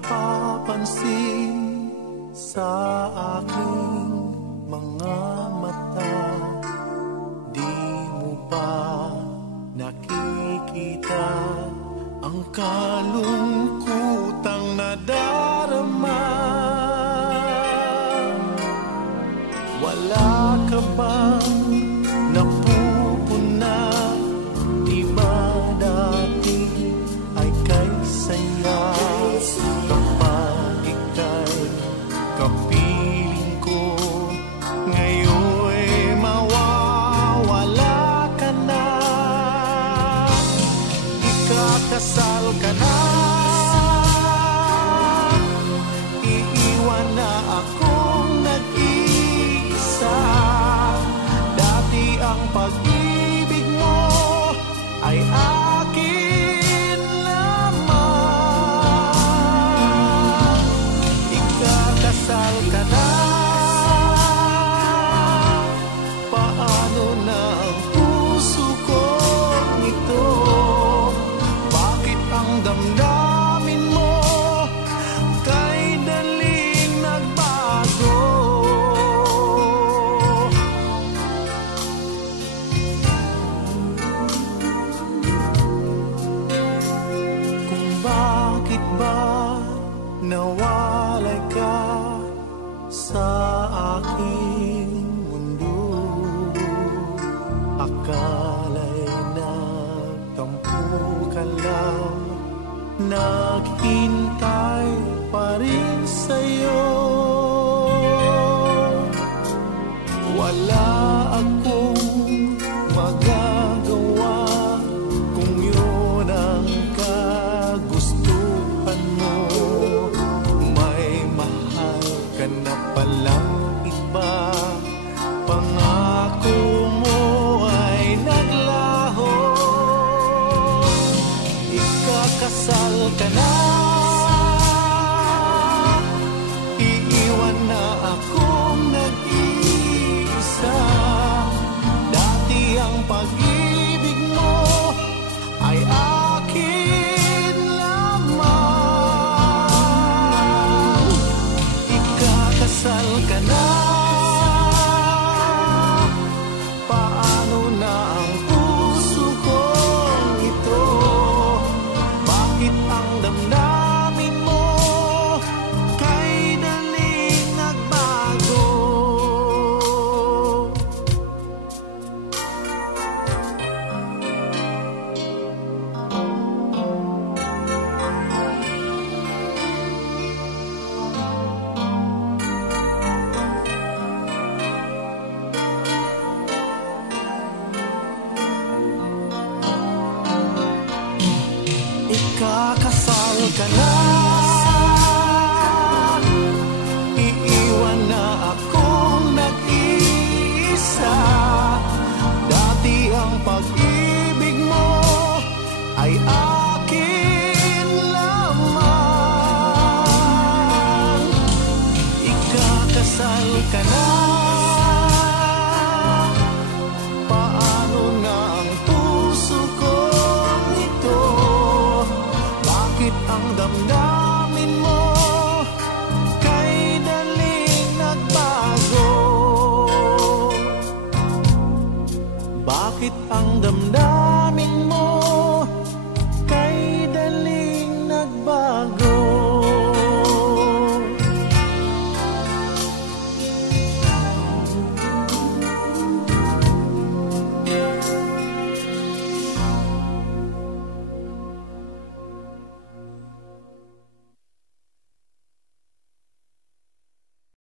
napapansin sa aking mga mata. Di mo ba nakikita ang kalungkutang nadarama? Wala ka bang napupuna? Di ba dati ay kay saya? Kapag ika'y kapiling ko, ngayon'y mawawala ka na. Ikakasal ka na, iiwan na akong nag-iisa. Dati ang pag-ibig mo ay akin lamang. Ikakasal ka na, paano na ang puso kong ito? Bakit ang damdamin mo kay daling nagbago? Kung bakit ba nawalay ka sa aking mundo, akala'y nagtampo ka lang, naghintay pa rin sa'yo. Wala akong magagawa kung yun ang kagustuhan mo. May mahal ka na palang iba, pangako mo ay naglaho. Ikakasal ka na, iiwan na akong nag-iisa. Dati ang pag-ibig mo ay akin lamang. Ikakasal ka na, paano na ang puso kong ito? Bakit ang damdamin mo kay daling nagbago? Ikakasal ka na, iiwan na akong nag-iisa. Dati ang pag-ibig mo ay akin lamang. Ikakasal ka na, paano na ang puso kong ito? Bakit ang damdamin mo kay daling nagbago? Bakit ang damdamin